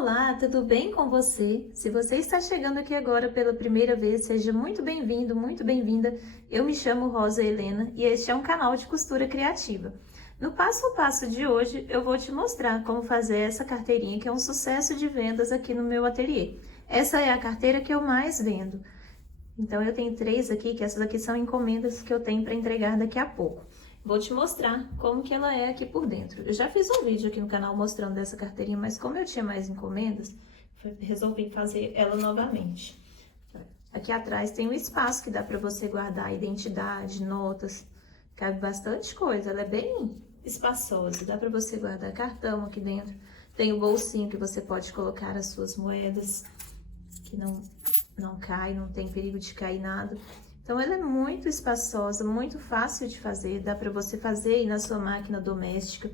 Olá, tudo bem com você? Se você está chegando aqui agora pela primeira vez, seja muito bem-vindo, muito bem-vinda. Eu me chamo Rosa Helena e este é um canal de costura criativa. No passo a passo de hoje, eu vou te mostrar como fazer essa carteirinha que é um sucesso de vendas aqui no meu ateliê. Essa é a carteira que eu mais vendo. Então, eu tenho 3 aqui, que essas aqui são encomendas que eu tenho para entregar daqui a pouco. Vou te mostrar como que ela é aqui por dentro. Eu já fiz um vídeo aqui no canal mostrando essa carteirinha, mas como eu tinha mais encomendas, resolvi fazer ela novamente. Aqui atrás tem um espaço que dá para você guardar identidade, notas, cabe bastante coisa, ela é bem espaçosa, dá para você guardar cartão aqui dentro. Tem o bolsinho que você pode colocar as suas moedas, que não cai, não tem perigo de cair nada. Então, ela é muito espaçosa, muito fácil de fazer, dá para você fazer aí na sua máquina doméstica.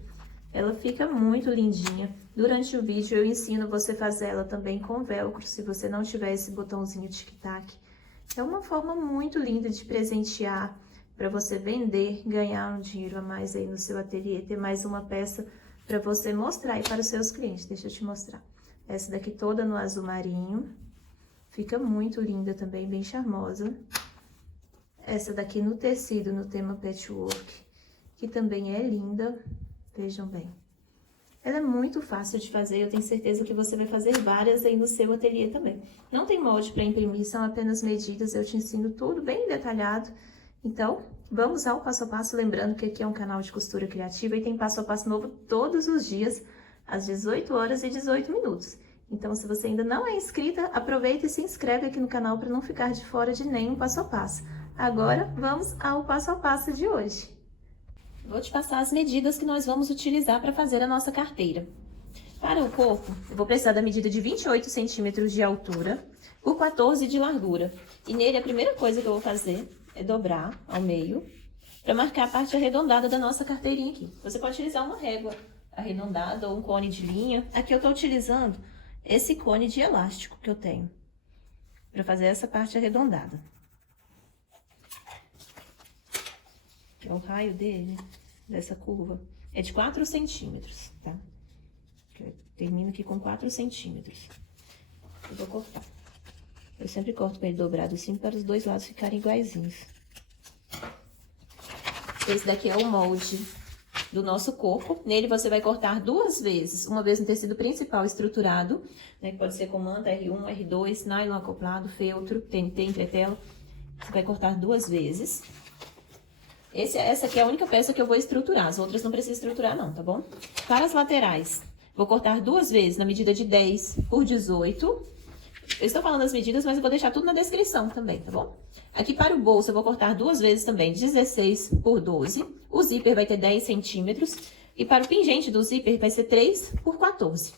Ela fica muito lindinha. Durante o vídeo eu ensino você a fazer ela também com velcro, se você não tiver esse botãozinho tic-tac. É uma forma muito linda de presentear, para você vender, ganhar um dinheiro a mais aí no seu ateliê, ter mais uma peça para você mostrar aí para os seus clientes. Deixa eu te mostrar. Essa daqui toda no azul marinho. Fica muito linda também, bem charmosa. Essa daqui no tecido, no tema patchwork, que também é linda. Vejam bem. Ela é muito fácil de fazer, eu tenho certeza que você vai fazer várias aí no seu ateliê também. Não tem molde para imprimir, são apenas medidas, eu te ensino tudo bem detalhado. Então, vamos ao passo a passo, lembrando que aqui é um canal de costura criativa e tem passo a passo novo todos os dias, às 18 horas e 18 minutos. Então, se você ainda não é inscrita, aproveita e se inscreve aqui no canal para não ficar de fora de nenhum passo a passo. Agora, vamos ao passo a passo de hoje. Vou te passar as medidas que nós vamos utilizar para fazer a nossa carteira. Para o corpo, eu vou precisar da medida de 28 centímetros de altura por 14 de largura. E nele, a primeira coisa que eu vou fazer é dobrar ao meio para marcar a parte arredondada da nossa carteirinha aqui. Você pode utilizar uma régua arredondada ou um cone de linha. Aqui eu estou utilizando esse cone de elástico que eu tenho para fazer essa parte arredondada. O raio dele, dessa curva, é de 4 centímetros, tá? Eu termino aqui com 4 centímetros. Eu vou cortar. Eu sempre corto com ele dobrado assim, para os dois lados ficarem iguaizinhos. Esse daqui é o molde do nosso corpo. Nele você vai cortar 2 vezes. Uma vez no tecido principal estruturado, né, que pode ser com manta, R1, R2, nylon acoplado, feltro, TNT, entretela. Você vai cortar 2 vezes. Essa aqui é a única peça que eu vou estruturar, as outras não precisa estruturar não, tá bom? Para as laterais, vou cortar 2 vezes na medida de 10 por 18. Eu estou falando as medidas, mas eu vou deixar tudo na descrição também, tá bom? Aqui para o bolso, eu vou cortar 2 vezes também, 16 por 12. O zíper vai ter 10 centímetros. E para o pingente do zíper, vai ser 3 por 14.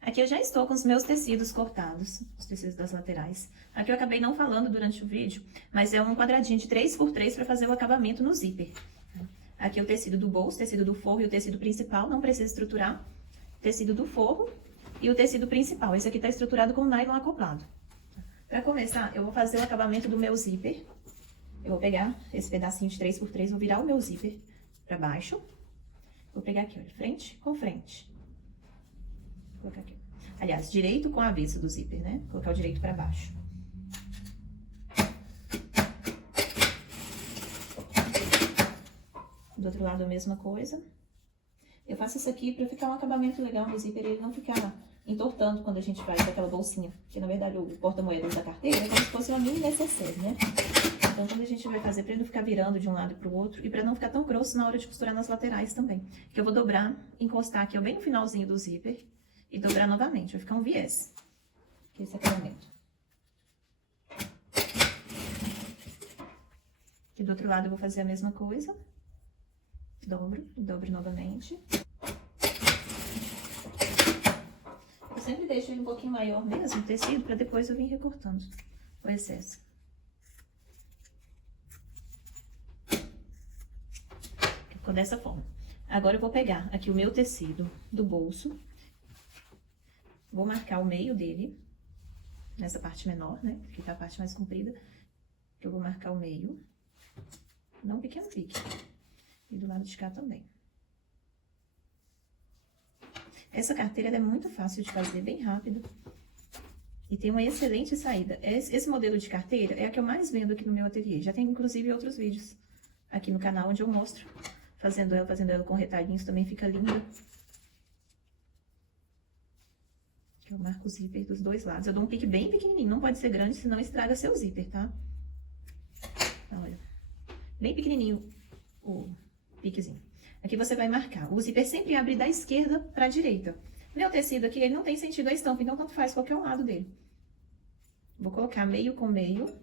Aqui eu já estou com os meus tecidos cortados, os tecidos das laterais. Aqui eu acabei não falando durante o vídeo, mas é um quadradinho de 3 por 3 para fazer o acabamento no zíper. Aqui é o tecido do bolso, tecido do forro e o tecido principal, não precisa estruturar. Tecido do forro e o tecido principal. Esse aqui está estruturado com nylon acoplado. Para começar, eu vou fazer o acabamento do meu zíper. Eu vou pegar esse pedacinho de 3 por 3, vou virar o meu zíper para baixo. Vou pegar aqui, olha, frente com frente. Vou colocar aqui. Aliás, direito com avesso do zíper, né? Vou colocar o direito para baixo. Do outro lado a mesma coisa. Eu faço isso aqui para ficar um acabamento legal no zíper, ele não ficar entortando quando a gente faz aquela bolsinha. Que na verdade o porta-moedas da carteira é como se fosse uma mini necessaire, né? Então quando a gente vai fazer, para ele não ficar virando de um lado para o outro e para não ficar tão grosso na hora de costurar nas laterais também. Que eu vou dobrar, encostar aqui ó, bem no finalzinho do zíper e dobrar novamente, vai ficar um viés. Que é esse acabamento. Aqui do outro lado eu vou fazer a mesma coisa. Dobro e dobro novamente. Eu sempre deixo ele um pouquinho maior mesmo, o tecido, para depois eu vir recortando o excesso. Ficou dessa forma. Agora eu vou pegar aqui o meu tecido do bolso. Vou marcar o meio dele, nessa parte menor, né? Aqui tá a parte mais comprida. Eu vou marcar o meio. Dá um pequeno pique. E do lado de cá também. Essa carteira ela é muito fácil de fazer, bem rápido. E tem uma excelente saída. Esse modelo de carteira é a que eu mais vendo aqui no meu ateliê. Já tem, inclusive, outros vídeos aqui no canal onde eu mostro. Fazendo ela com retalhinhos, também fica linda. Aqui eu marco o zíper dos dois lados. Eu dou um pique bem pequenininho, não pode ser grande, senão estraga seu zíper, tá? Então, olha, bem pequenininho o piquezinho. Aqui você vai marcar. O zíper sempre abre da esquerda para a direita. Meu tecido aqui, ele não tem sentido a estampa, então tanto faz qualquer um lado dele. Vou colocar meio com meio. Vou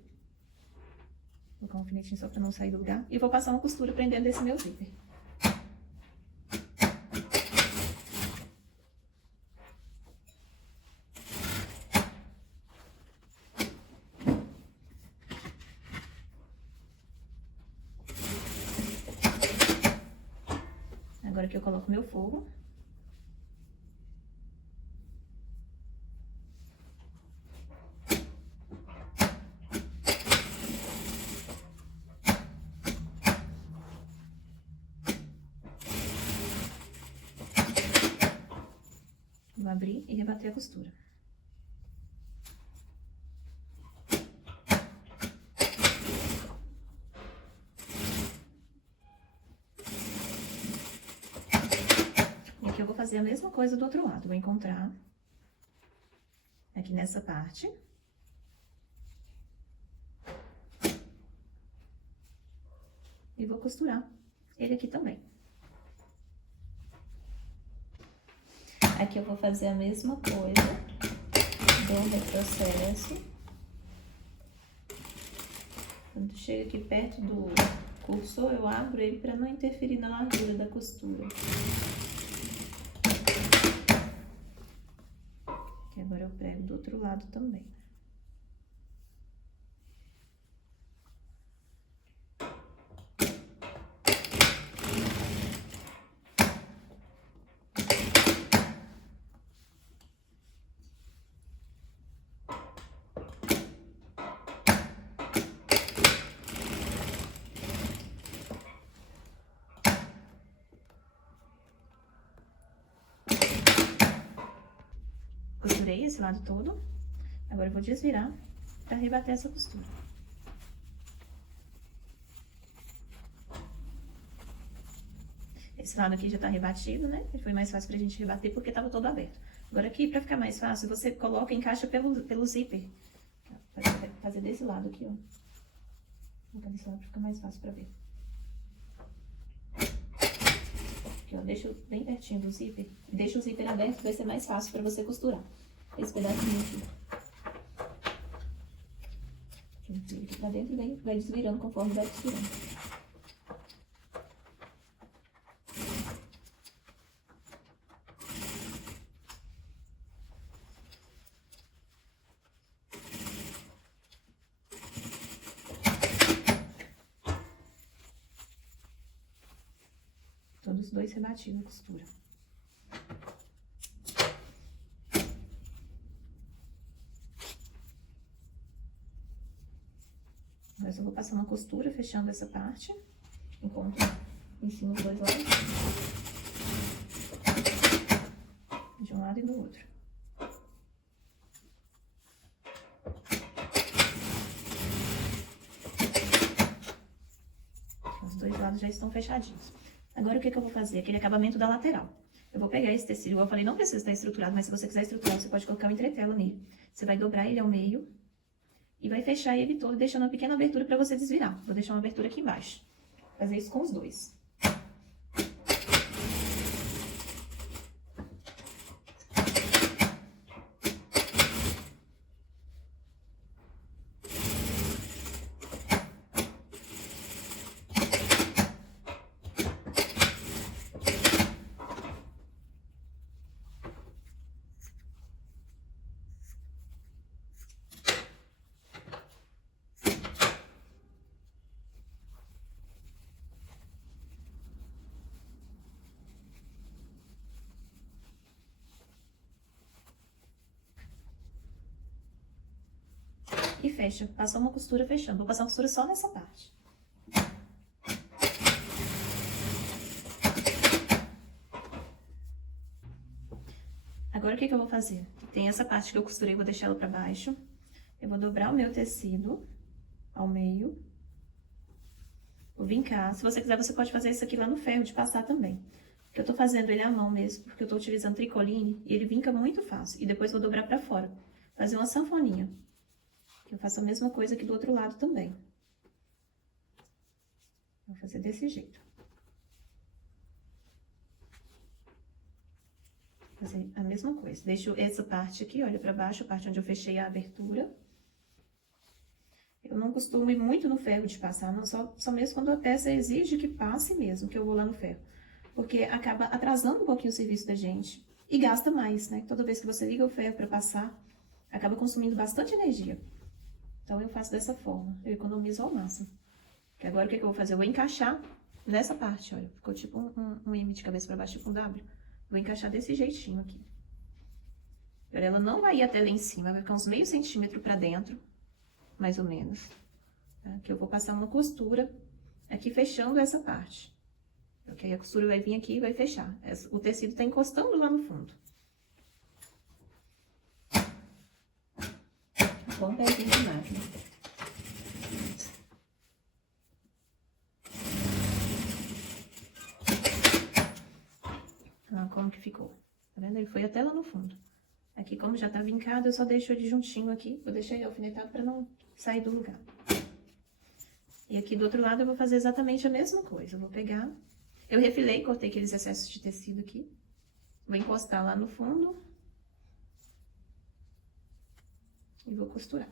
colocar um alfinetinho só para não sair do lugar. E vou passar uma costura prendendo esse meu zíper. Agora aqui eu coloco meu forro. Vou abrir e rebater a costura. E aqui eu vou fazer a mesma coisa do outro lado. Vou encontrar aqui nessa parte. E vou costurar ele aqui também. Aqui eu vou fazer a mesma coisa, dou um retrocesso. Quando chega aqui perto do cursor, eu abro ele para não interferir na largura da costura. Aqui agora eu prego do outro lado também. Costurei esse lado todo, agora eu vou desvirar para rebater essa costura. Esse lado aqui já tá rebatido, né? Foi mais fácil pra gente rebater porque tava todo aberto. Agora aqui, pra ficar mais fácil, você coloca e encaixa pelo zíper. Fazer desse lado aqui, ó. Vou colocar desse lado pra ficar mais fácil pra ver. Aqui, ó, deixa bem pertinho do zíper. Deixa o zíper aberto, vai ser mais fácil pra você costurar. Esse pedacinho aqui. Enfia aqui pra dentro e vai desvirando conforme vai costurando. Todos os dois rebatidos a costura. Agora eu só vou passar uma costura fechando essa parte, enquanto em cima dos dois lados. De um lado e do outro. Os dois lados já estão fechadinhos. Agora, o que eu vou fazer? Aquele acabamento da lateral. Eu vou pegar esse tecido, igual eu falei, não precisa estar estruturado, mas se você quiser estruturar, você pode colocar um entretela nele. Você vai dobrar ele ao meio e vai fechar ele todo, deixando uma pequena abertura para você desvirar. Vou deixar uma abertura aqui embaixo. Fazer isso com os dois. E fecha, passa uma costura fechando. Vou passar uma costura só nessa parte. Agora, o que eu vou fazer? Tem essa parte que eu costurei, vou deixar ela pra baixo. Eu vou dobrar o meu tecido ao meio. Vou vincar. Se você quiser, você pode fazer isso aqui lá no ferro de passar também. Eu tô fazendo ele à mão mesmo, porque eu tô utilizando tricoline e ele vinca muito fácil. E depois vou dobrar pra fora. Fazer uma sanfoninha. Eu faço a mesma coisa aqui do outro lado também. Vou fazer desse jeito. Fazer a mesma coisa. Deixo essa parte aqui, olha pra baixo, a parte onde eu fechei a abertura. Eu não costumo ir muito no ferro de passar, não, só mesmo quando a peça exige que passe mesmo, que eu vou lá no ferro. Porque acaba atrasando um pouquinho o serviço da gente. E gasta mais, né? Toda vez que você liga o ferro pra passar, acaba consumindo bastante energia. Então, eu faço dessa forma. Eu economizo ao máximo. Que agora, o que eu vou fazer? Eu vou encaixar nessa parte, olha. Ficou tipo um M de cabeça pra baixo, tipo um W. Vou encaixar desse jeitinho aqui. Ela não vai ir até lá em cima, vai ficar uns meio centímetro pra dentro, mais ou menos. Tá? Que eu vou passar uma costura aqui fechando essa parte. Porque aí a costura vai vir aqui e vai fechar. O tecido tá encostando lá no fundo. Com o pezinho de máquina. Olha como que ficou. Tá vendo? Ele foi até lá no fundo. Aqui, como já tá vincado, eu só deixo ele juntinho aqui. Vou deixar ele alfinetado pra não sair do lugar. E aqui do outro lado eu vou fazer exatamente a mesma coisa. Eu vou pegar... Eu refilei, cortei aqueles excessos de tecido aqui. Vou encostar lá no fundo. E vou costurar.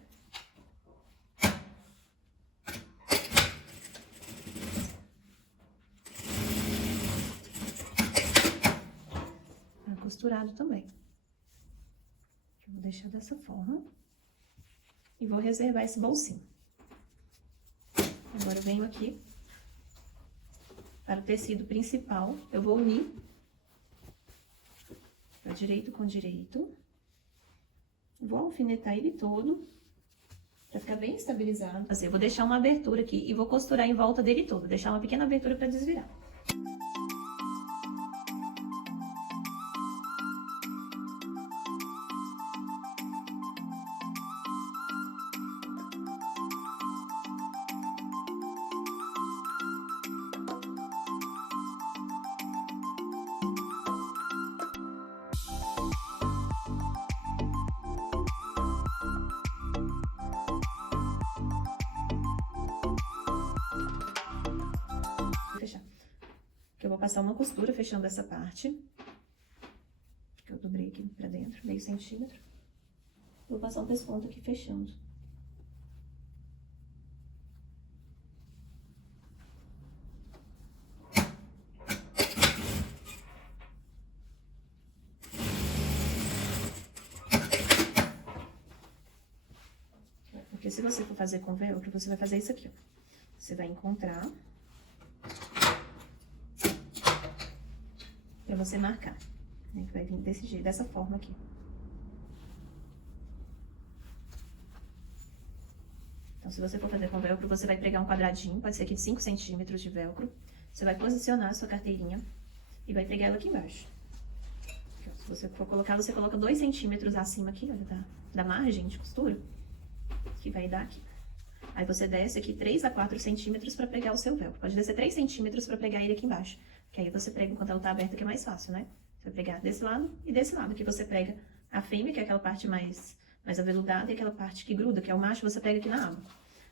Tá costurado também. Eu vou deixar dessa forma. E vou reservar esse bolsinho. Agora eu venho aqui para o tecido principal. Eu vou unir para direito com direito. Vou alfinetar ele todo para ficar bem estabilizado. Assim, eu vou deixar uma abertura aqui e vou costurar em volta dele todo. Deixar uma pequena abertura para desvirar. Eu vou passar uma costura fechando essa parte, que eu dobrei aqui pra dentro, meio centímetro. Vou passar um pesponto aqui fechando. Porque se você for fazer com velcro, você vai fazer isso aqui, ó. Você vai encontrar... Pra você marcar, né? Que vai vir desse jeito, dessa forma aqui. Então, se você for fazer com velcro, você vai pregar um quadradinho, pode ser aqui de 5 centímetros de velcro. Você vai posicionar a sua carteirinha e vai pregar ela aqui embaixo. Aqui, ó, se você for colocar, você coloca 2 centímetros acima aqui, olha, da margem de costura, que vai dar aqui. Aí você desce aqui 3 a 4 centímetros pra pregar o seu velcro. Pode descer 3 centímetros pra pregar ele aqui embaixo. Que aí você prega enquanto ela tá aberta, que é mais fácil, né? Você vai pregar desse lado e desse lado. Aqui você prega a fêmea, que é aquela parte mais aveludada, e aquela parte que gruda, que é o macho, você prega aqui na aba.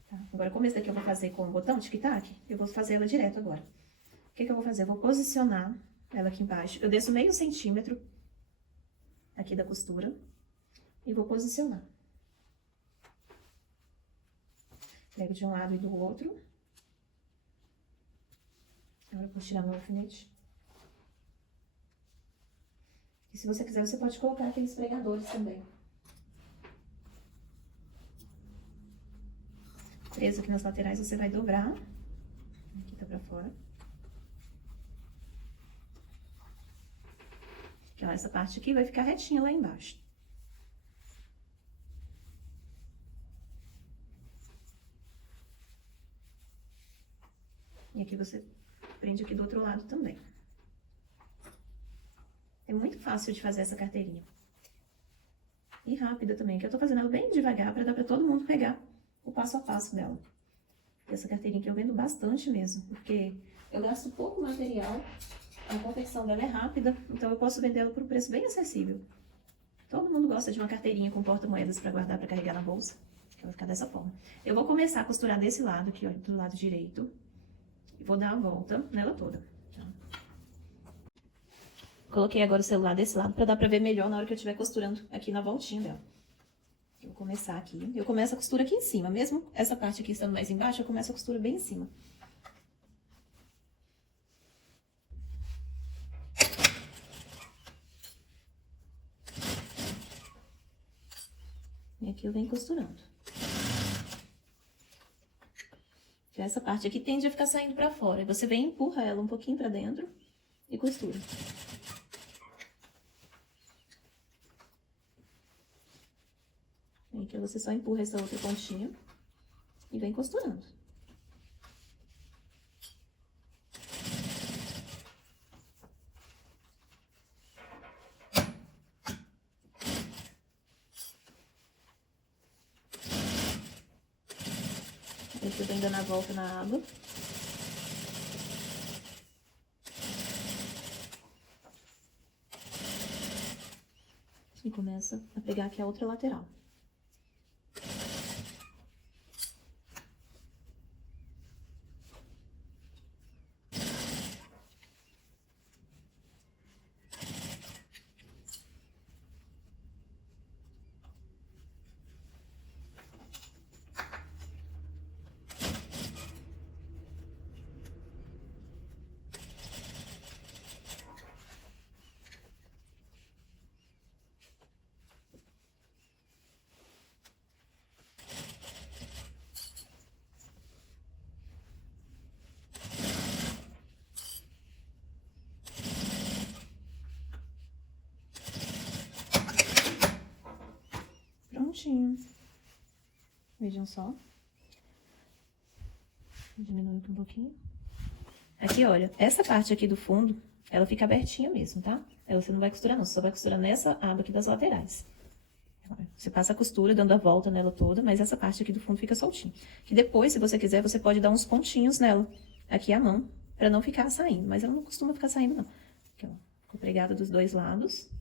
Tá? Agora, como esse daqui eu vou fazer com o botão tic-tac, eu vou fazer ela direto agora. O que eu vou fazer? Eu vou posicionar ela aqui embaixo. Eu desço meio centímetro aqui da costura e vou posicionar. Prego de um lado e do outro. Agora eu vou tirar meu alfinete. E se você quiser, você pode colocar aqueles pregadores também. Preso aqui nas laterais, você vai dobrar. Aqui tá pra fora. Então, essa parte aqui vai ficar retinha lá embaixo. E aqui você prende aqui do outro lado também. É muito fácil de fazer essa carteirinha. e rápida também, que eu tô fazendo ela bem devagar pra dar pra todo mundo pegar o passo a passo dela. Essa carteirinha aqui eu vendo bastante mesmo, porque eu gasto pouco material, a confecção dela é rápida, então eu posso vender ela por um preço bem acessível. Todo mundo gosta de uma carteirinha com porta-moedas para guardar, para carregar na bolsa, que vai ficar dessa forma. Eu vó começar a costurar desse lado aqui, ó, do lado direito, e vou dar a volta nela toda. Tá? Coloquei agora o celular desse lado para dar para ver melhor na hora que eu estiver costurando aqui na voltinha dela. Eu vou começar aqui. Eu começo a costura aqui em cima. Mesmo essa parte aqui estando mais embaixo, eu começo a costura bem em cima. E aqui eu venho costurando. Essa parte aqui tende a ficar saindo pra fora. Aí você vem e empurra ela um pouquinho pra dentro e costura. Aqui você só empurra essa outra pontinha e vem costurando. Aí você vem dando a volta na aba. E começa a pegar aqui a outra lateral. Prontinho. Vejam só. Diminui aqui um pouquinho. Aqui, olha, essa parte aqui do fundo, ela fica abertinha mesmo, tá? Aí você não vai costurar não, você só vai costurar nessa aba aqui das laterais. Você passa a costura dando a volta nela toda, mas essa parte aqui do fundo fica soltinha. Que depois, se você quiser, você pode dar uns pontinhos nela, aqui à mão, pra não ficar saindo. Mas ela não costuma ficar saindo, não. Aqui, ó, ficou pregada dos dois lados.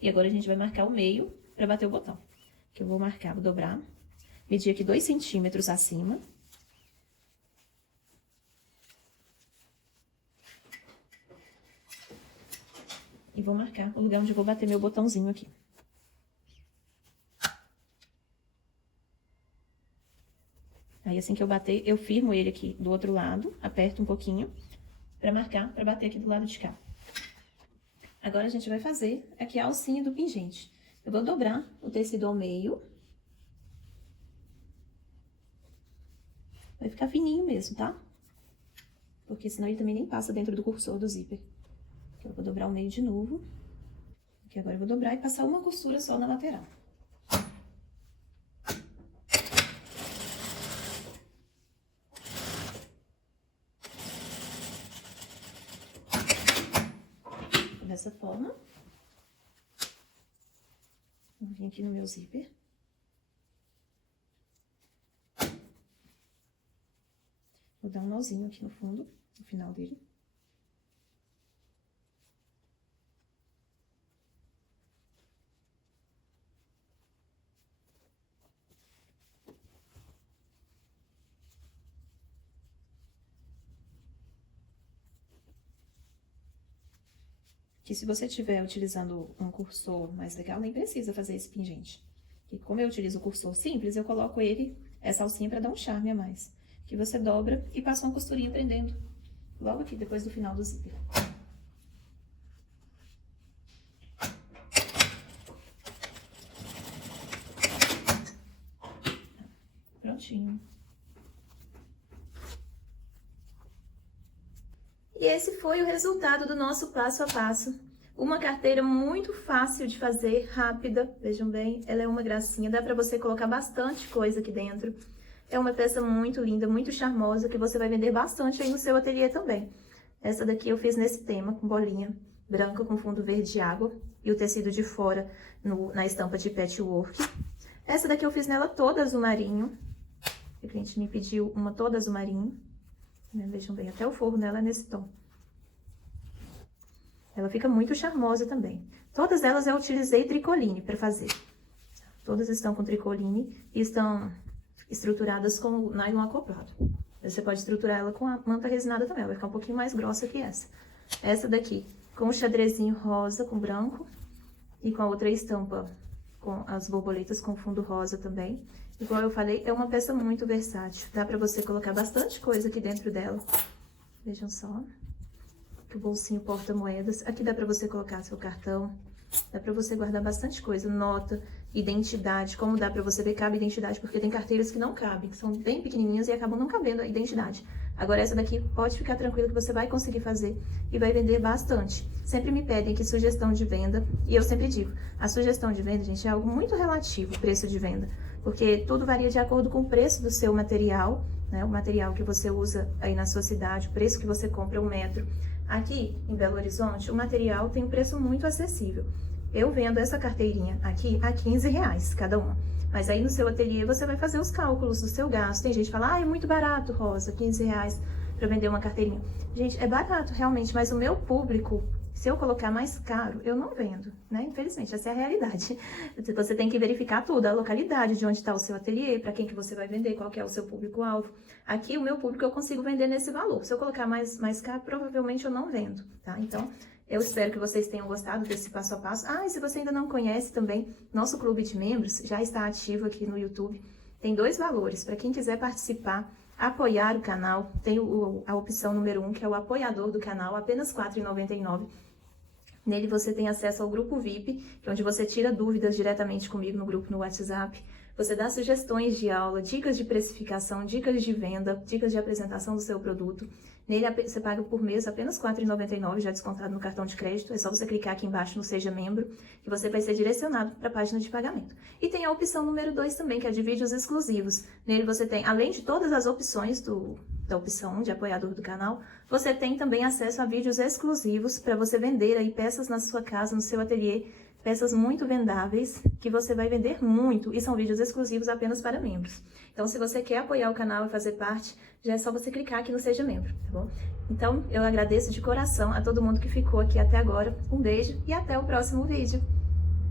E agora a gente vai marcar o meio pra bater o botão. Que eu vou marcar, vou dobrar, medir aqui 2 centímetros acima. E vou marcar o lugar onde eu vou bater meu botãozinho aqui. Aí, assim que eu bater, eu firmo ele aqui do outro lado, aperto um pouquinho, pra marcar, pra bater aqui do lado de cá. Agora, a gente vai fazer aqui a alcinha do pingente. Eu vou dobrar o tecido ao meio. Vai ficar fininho mesmo, tá? Porque senão ele também nem passa dentro do cursor do zíper. Aqui eu vou dobrar o meio de novo. Aqui agora eu vou dobrar e passar uma costura só na lateral. Dessa forma. Vou vir aqui no meu zíper. Vou dar um nozinho aqui no fundo, no final dele. Que se você estiver utilizando um cursor mais legal, nem precisa fazer esse pingente. E como eu utilizo o cursor simples, eu coloco ele, essa alcinha, para dar um charme a mais. Que você dobra e passa uma costurinha prendendo logo aqui, depois do final do zíper. Prontinho. E esse foi o resultado do nosso passo a passo. Uma carteira muito fácil de fazer, rápida, vejam bem, ela é uma gracinha, dá pra você colocar bastante coisa aqui dentro. É uma peça muito linda, muito charmosa, que você vai vender bastante aí no seu ateliê também. Essa daqui eu fiz nesse tema, com bolinha. branca com fundo verde água e o tecido de fora na estampa de patchwork. Essa daqui eu fiz nela toda azul marinho. O cliente me pediu uma toda azul marinho. Vejam bem, até o forro nela é nesse tom. Ela fica muito charmosa também. Todas elas eu utilizei tricoline para fazer. Todas estão com tricoline e estão estruturadas com nylon acoplado. Você pode estruturar ela com a manta resinada também, ela vai ficar um pouquinho mais grossa que essa. Essa daqui, com o xadrezinho rosa com branco e com a outra estampa com as borboletas com fundo rosa também. Igual eu falei, é uma peça muito versátil. Dá pra você colocar bastante coisa aqui dentro dela. Vejam só. O bolsinho porta-moedas. Aqui dá pra você colocar seu cartão. Dá pra você guardar bastante coisa. Nota, identidade. Como dá pra você ver, cabe identidade. Porque tem carteiras que não cabem, que são bem pequenininhas e acabam não cabendo a identidade. Agora essa daqui pode ficar tranquila que você vai conseguir fazer e vai vender bastante. Sempre me pedem aqui sugestão de venda. E eu sempre digo, a sugestão de venda, gente, é algo muito relativo, o preço de venda. Porque tudo varia de acordo com o preço do seu material, né? O material que você usa aí na sua cidade, o preço que você compra, o metro. Aqui, em Belo Horizonte, o material tem um preço muito acessível. Eu vendo essa carteirinha aqui a R$15 cada uma. Mas aí no seu ateliê você vai fazer os cálculos do seu gasto. Tem gente que fala, ah, é muito barato, Rosa, R$15 para vender uma carteirinha. Gente, é barato realmente, mas o meu público, se eu colocar mais caro, eu não vendo, né? Infelizmente, essa é a realidade. Você tem que verificar tudo, a localidade, de onde está o seu ateliê, para quem que você vai vender, qual que é o seu público-alvo. Aqui, o meu público, eu consigo vender nesse valor. Se eu colocar mais caro, provavelmente eu não vendo, tá? Então, eu espero que vocês tenham gostado desse passo a passo. Ah, e se você ainda não conhece também, nosso clube de membros já está ativo aqui no YouTube. Tem 2 valores, para quem quiser participar, apoiar o canal, tem a opção número 1, que é o apoiador do canal, apenas R$ 4,99. Nele você tem acesso ao grupo VIP, que é onde você tira dúvidas diretamente comigo no grupo no WhatsApp. Você dá sugestões de aula, dicas de precificação, dicas de venda, dicas de apresentação do seu produto. Nele você paga por mês apenas R$ 4,99, já descontado no cartão de crédito. É só você clicar aqui embaixo no Seja Membro, que você vai ser direcionado para a página de pagamento. E tem a opção número 2 também, que é de vídeos exclusivos. Nele você tem, além de todas as opções da opção 1 de apoiador do canal, você tem também acesso a vídeos exclusivos para você vender aí peças na sua casa, no seu ateliê, peças muito vendáveis, que você vai vender muito, e são vídeos exclusivos apenas para membros. Então, se você quer apoiar o canal e fazer parte, já é só você clicar aqui no Seja Membro, tá bom? Então, eu agradeço de coração a todo mundo que ficou aqui até agora. Um beijo e até o próximo vídeo.